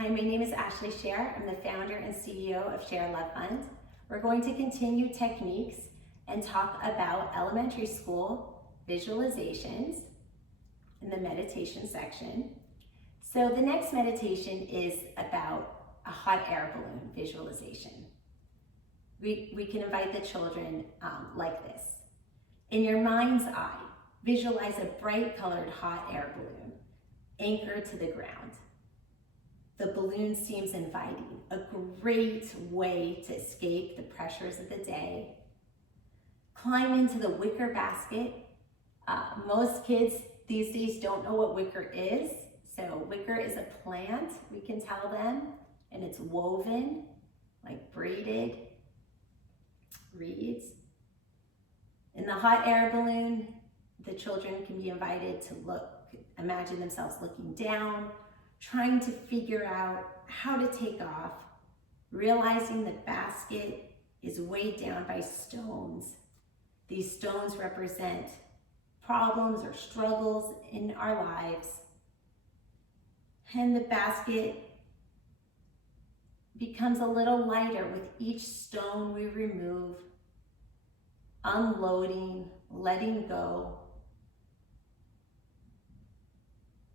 Hi, my name is Ashley Share. I'm the founder and CEO of ShareLove.Fund. We're going to continue techniques and talk about elementary school visualizations in the meditation section. So the next meditation is about a hot air balloon visualization. We can invite the children like this. In your mind's eye, visualize a bright colored hot air balloon anchored to the ground. The balloon seems inviting, a great way to escape the pressures of the day. Climb into the wicker basket. Most kids these days don't know what wicker is. So wicker is a plant, we can tell them, and it's woven, like braided reeds. In the hot air balloon, the children can be invited to imagine themselves looking down, trying to figure out how to take off, realizing the basket is weighed down by stones. These stones represent problems or struggles in our lives. And the basket becomes a little lighter with each stone we remove, unloading, letting go,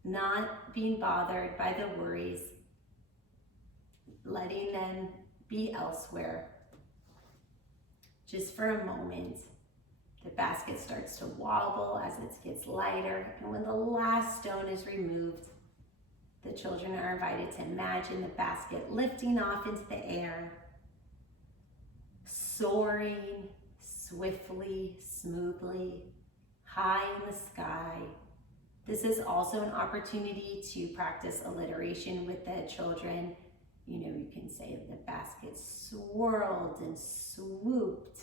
not being bothered by the worries, letting them be elsewhere. Just for a moment, the basket starts to wobble as it gets lighter, and when the last stone is removed, the children are invited to imagine the basket lifting off into the air, soaring swiftly, smoothly, high in the sky. This is also an opportunity to practice alliteration with the children. You can say the basket swirled and swooped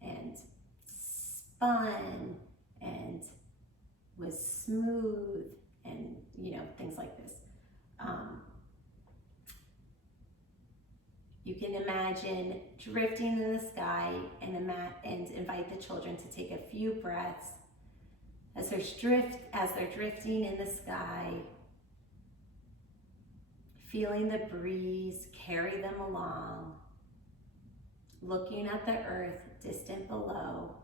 and spun and was smooth and, things like this. You can imagine drifting in the sky and invite the children to take a few breaths as they're drifting in the sky, feeling the breeze carry them along, looking at the earth distant below.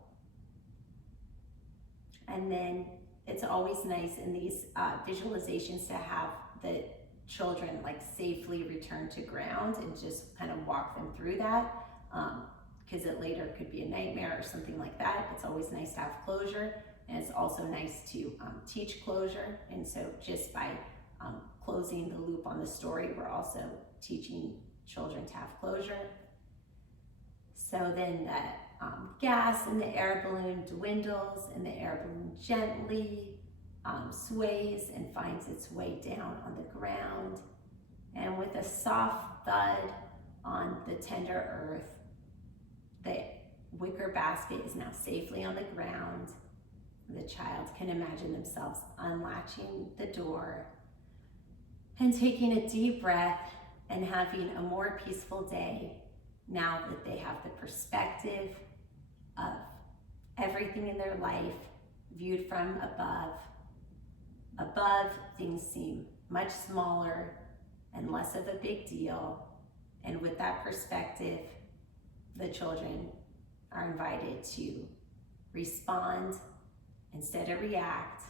And then it's always nice in these visualizations to have the children safely return to ground and just kind of walk them through that, because it later could be a nightmare or something like that. It's always nice to have closure, and it's also nice to teach closure. And so just by closing the loop on the story, we're also teaching children to have closure. So then the gas in the air balloon dwindles, and the air balloon gently sways and finds its way down on the ground. And with a soft thud on the tender earth, the wicker basket is now safely on the ground. The child can imagine themselves unlatching the door and taking a deep breath and having a more peaceful day now that they have the perspective of everything in their life viewed from above. Above, things seem much smaller and less of a big deal. And with that perspective, the children are invited to respond instead of react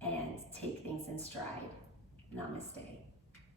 and take things in stride. Namaste.